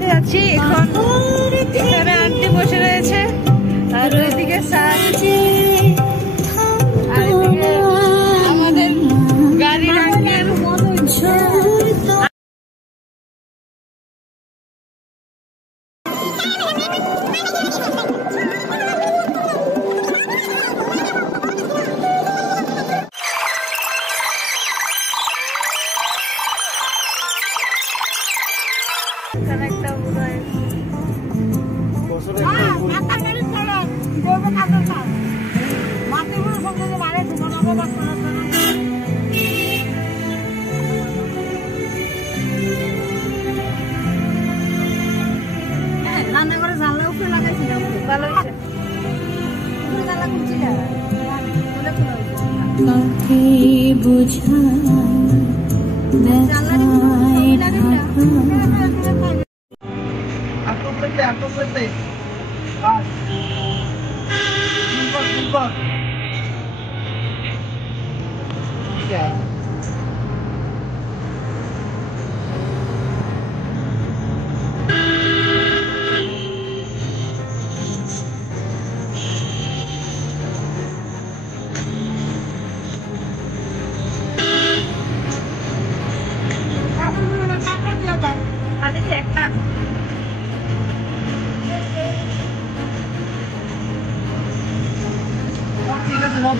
গাড়িতে যাচ্ছি এখন। এখানে আন্টি বসে রয়েছে আর ওইদিকে আর এদিকে আমাদের গাড়ির আঙ্কেল। রান্নাঘরে জানলা উপরে লাগাইছিলাম, ভালো হয়েছে।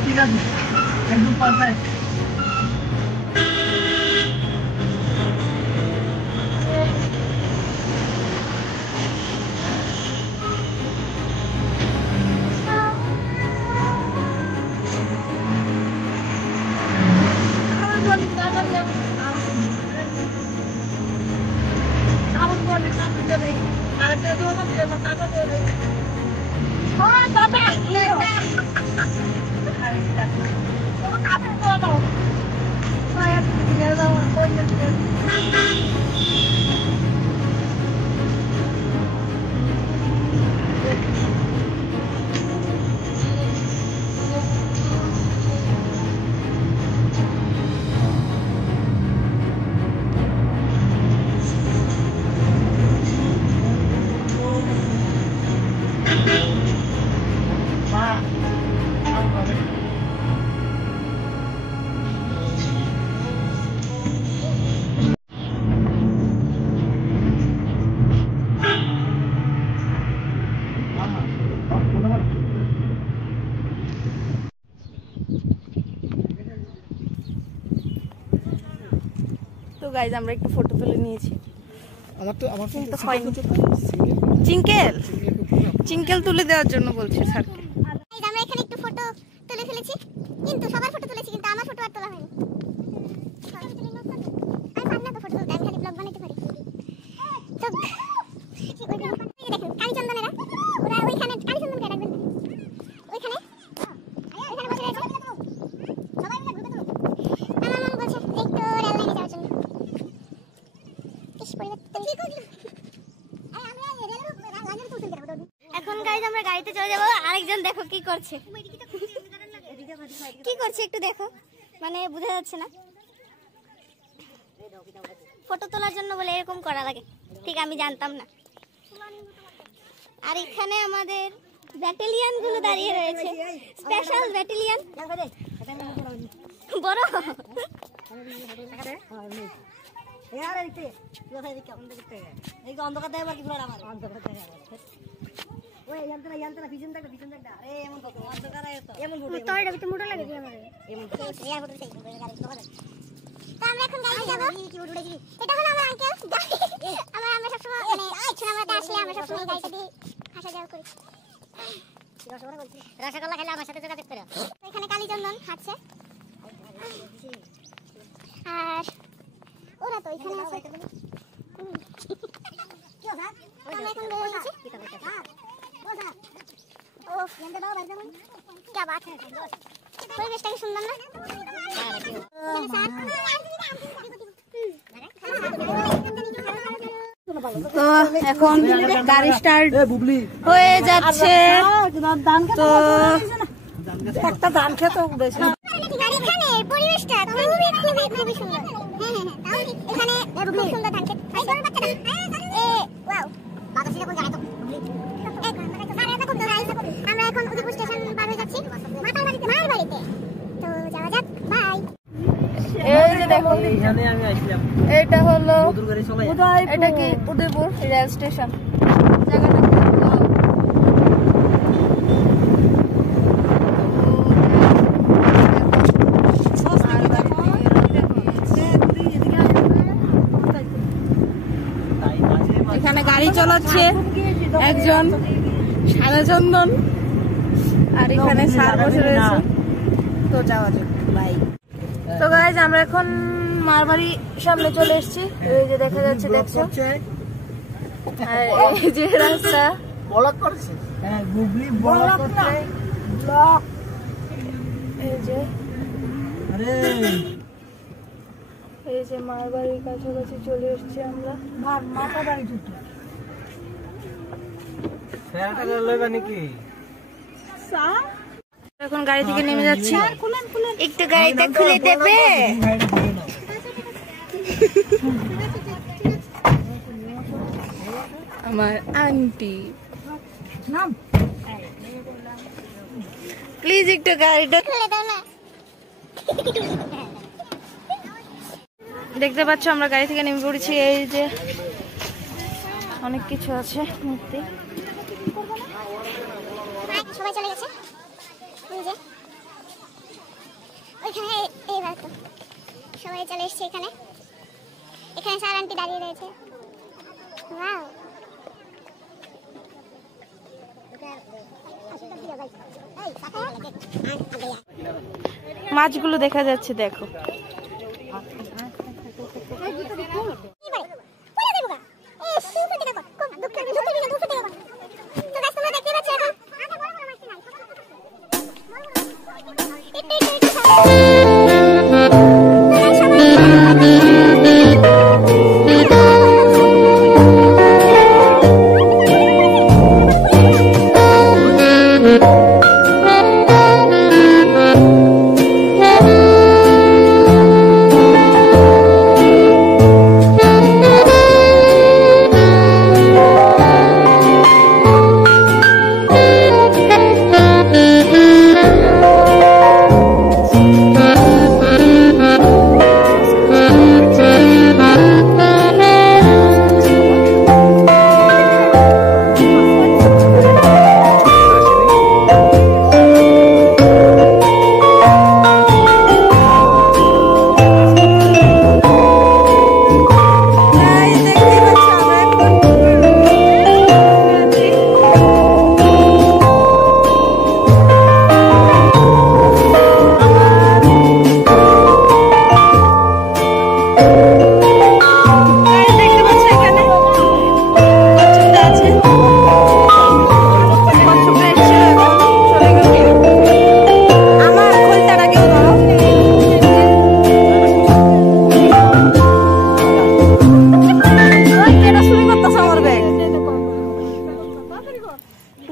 ঠিক আছে একদম পারফেক্ট। তো গাইজ আমরা একটু ফটো তুলে নিয়েছি। আমার তো চিঙ্কেল তুলে দেওয়ার জন্য বলছে স্যারকে। আমরা এখানে একটু ফটো তুলে ফেলেছি, কিন্তু সবার ফটো তুলেছি, কিন্তু আমার ফটো আর তোলা হয়নি। আমি পারি না তো ফটো তুলতে, আমি খালি ব্লগ বানাতে পারি। তো দেখেন কালীচন্দনেরা, ওরা ওইখানে কালীচন্দনকে ডাকবেন ওইখানে বসে রয়েছে। সবাই মিলে ঘুরতে তুলো। আমার মন বলছে একটু রেল লাইনে যাওয়ার জন্য। এখন গাইজ আমরা গাড়িতে চলে যাবো। আরেকজন দেখো কি করছে, একটু দেখো, মানে বোঝা যাচ্ছে না। ফটো তোলার জন্য বলে এরকম করা লাগে, ঠিক আমি জানতাম না। আর এখানে আমাদের ব্যাটালিয়ন গুলো দাঁড়িয়ে রয়েছে, স্পেশাল ব্যাটালিয়ন বড়। আমরা এখন গাড়ি যাব। এটা হলো আমার আঙ্কেল। আমরা সবসময় ছোটবেলাতে আসলে আমরা সবসময় গাড়িটা দিয়ে আসা যাওয়া করি। রসগোল্লা খেলে আমার সাথে যোগাযোগ করো। এখানে কালীচন্দন হাঁটছে আর ওরা তো এখানে আছে। আমরা এখন বেরিয়ে গেছি। পরিবেশটা কি সুন্দর না? তো এখন গাড়ি স্টার্ট হয়ে যাচ্ছে। তো একটা ধান খেত পরিবেশটা খুবই সুন্দর। এখানে খুব সুন্দর ধান খেত। এখানে আমি আসলাম। এটা হলো দূর করে চলে এটা কি উদয়পুর রেল স্টেশন জায়গাটা এখানে গাড়ি চালাচ্ছে একজন সাদা চন্দন আর এখানে স্যার বসে রয়েছে তো যাওয়া যাক বাই। তো গাইজ আমরা এখন মারবাড়ি সামনে চলে এসেছি, এই যে দেখা যাচ্ছে দেখছো, আর এই যে রাস্তা ব্লক করছে। হ্যাঁ গুগলি ব্লক করছে ব্লক। এই যে আরে এই যে মারবাড়ির কাছাকাছি চলে এসেছি আমরা। মাথা বাড়ি দুটো ফেরাটা লইবা নাকি? এখন গাড়ি থেকে নেমে যাচ্ছি, একটু গাড়িটা খুলে দেবে? আমার আন্টি প্লিজ একটু গাড়িটা খুলে দাও না। দেখতে পাচ্ছ আমরা গাড়ি থেকে নেমে পড়েছি। এই যে অনেক কিছু আছে মূর্তি। সবাই চলে গেছে ওই যে ওইখানে, এইবার তো সবাই চলে এসছে এখানে। এখানে স্যার আন্টি দাঁড়িয়ে রয়েছে। ওয়াও, মাছগুলো দেখা যাচ্ছে দেখো।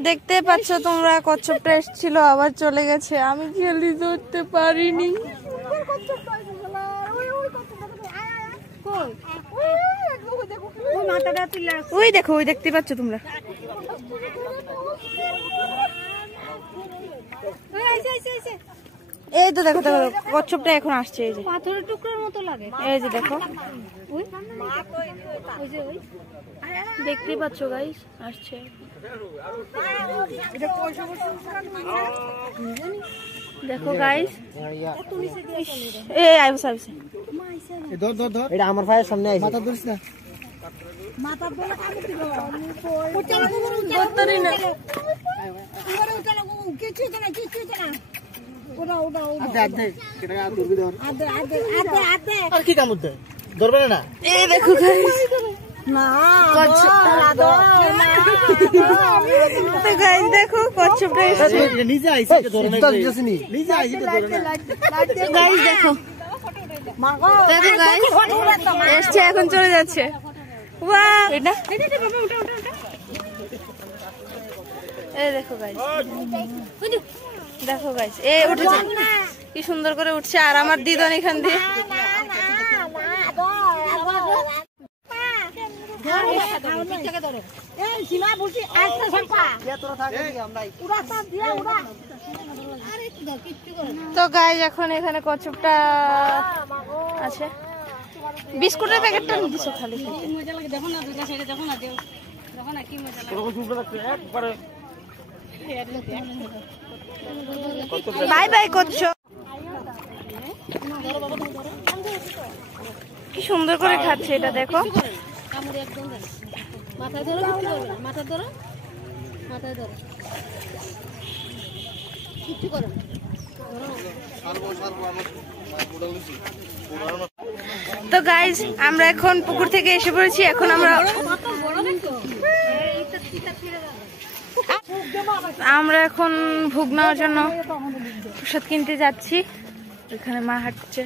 দেখতে পাচ্ছ তোমরা কচ্ছপটা এসেছিল আবার চলে গেছে, আমি জলদি ধরতে পারিনি। ওই দেখো, ওই দেখতে পাচ্ছ তোমরা, এই তো দেখো দেখো কচ্ছপটা এখন আসছে। এই যে পাথরের টুকরোর মতো লাগে, এই যে দেখো, দেখতে পাচ্ছ গাইস আসছে। দেখো গাইস, এই আইবো সার্ভিসে ধর ধর ধর, এটা আমার ভাইয়ের সামনে আইছে, মাথা ধরিস না। মাথা বলে কামড় দিল। বত্তরি না, কিছু না কিছু না, ওটা ওটা আদে আদে কেটা ধরবি ধর, আদে আদে আদে আদে। আর কি কামড় দেয়, ধরবে না? এই দেখো গাইস, না তো গাইস দেখো কচ্ছপটা এসেছে, নিজে আইছে ধরে না, নিজে আইছে ধরে না। গাইস দেখো, দেখো গাইস এসছে, এখন চলে যাচ্ছে। ওয়াও, এটা এই দেখো গাইস, দেখো গাইস এ উঠেছে, কি সুন্দর করে উঠছে। আর আমার দিদন এখান দিয়ে তো গাইস এখন এখানে কচ্ছপটা আছে। বিস্কুটের প্যাকেটটা দিছো খালি খেতে। মজা লাগে দেখো না, দুটা সাইডে দেখো না, দেখো না কি মজা লাগে। বাই বাই করছো। কি সুন্দর করে খাচ্ছে এটা দেখো। কামড়ে একদম দেন, মাথায় ধরো, কিচ্ছু করবে না, মাথায় ধরো, মাথায় ধরো, কিচ্ছু করো না। তো গাইজ আমরা এখন পুকুর থেকে এসে পড়েছি। এখন আমরা এখন ভোগ নেওয়ার জন্য প্রসাদ কিনতে যাচ্ছি। এখানে মা হাঁটছে।